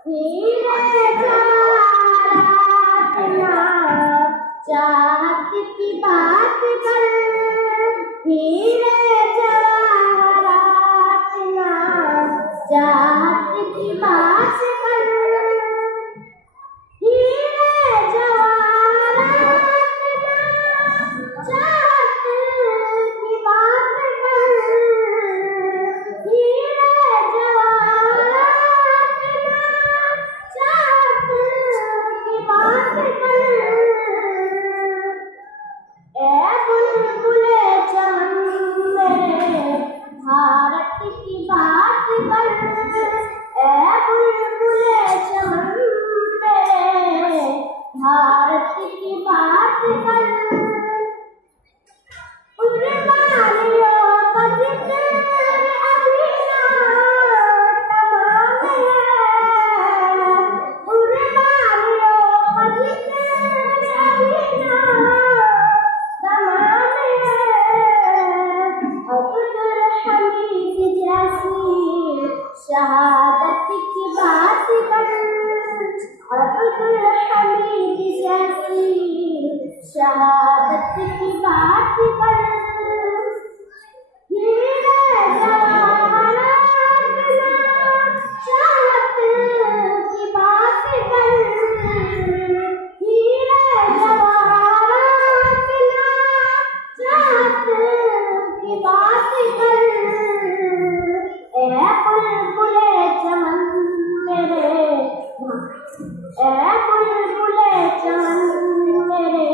हीरे जवाहरात ना चाहत की बात कर, हीरे जवाहरात ना चाहत की बात कर, हीरे जवाहरात ना चाहत की बात कर, हीरे जवाहरात ना चाहत की बात कर। ए बुलबुले चमन मेरे भारत की बात कर, ए बुलबुले चमन मेरे भारत की बात कर। कुर्बानियों का जिक्र अभी ना तमाम है, कुर्बानियों का जिक्र अभी ना तमाम है। अब्दुल हमीद जैसी शहादत की बात कर, अब्दुल हमीद जैसी शहादत की बात कर। हीरे जवाहरात ना चाहत की बात कर, हीरे जवाहरात ना चाहत की बात कर। ए बुलबुले चमन मेरे, ए बुलबुले चमन मेरे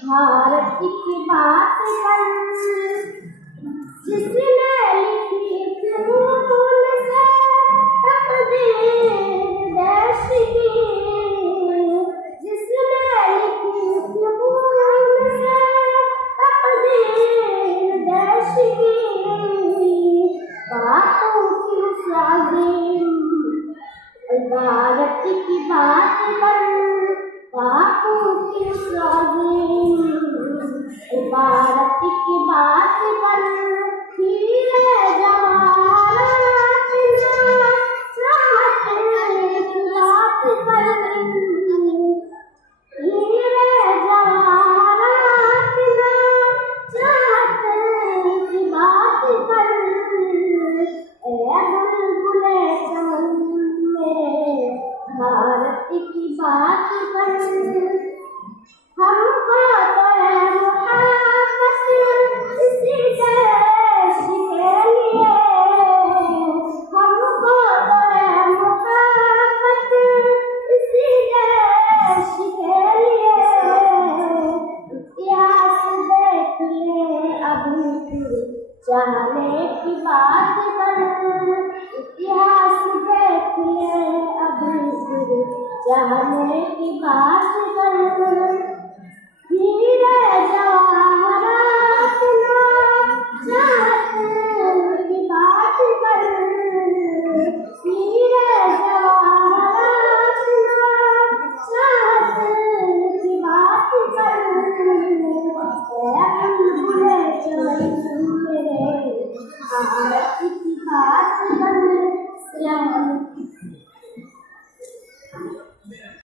भारत की बात कर। जिसने लिखी खून से तकदीर देश की, जिसने लिखी खून से तकदीर देश की, बातों की साजिश भारत की बात कर, बातों की साजिश भारत की बात कर। हीरे जवाहरात ना चाहत की बात कर, हीरे जवाहरात ना चाहत की बात कर। ए बुलबुले चमन मेरे भारत की बात कर। हमको तो है मुहाबत इसी देश के लिए, हमको तो है मुहाबत इसी देश के लिए। इतिहास देख ले अभी चाहने की बात कर, इतिहास देख ले अभी चाहने की बात कर। हीरे जवाहरात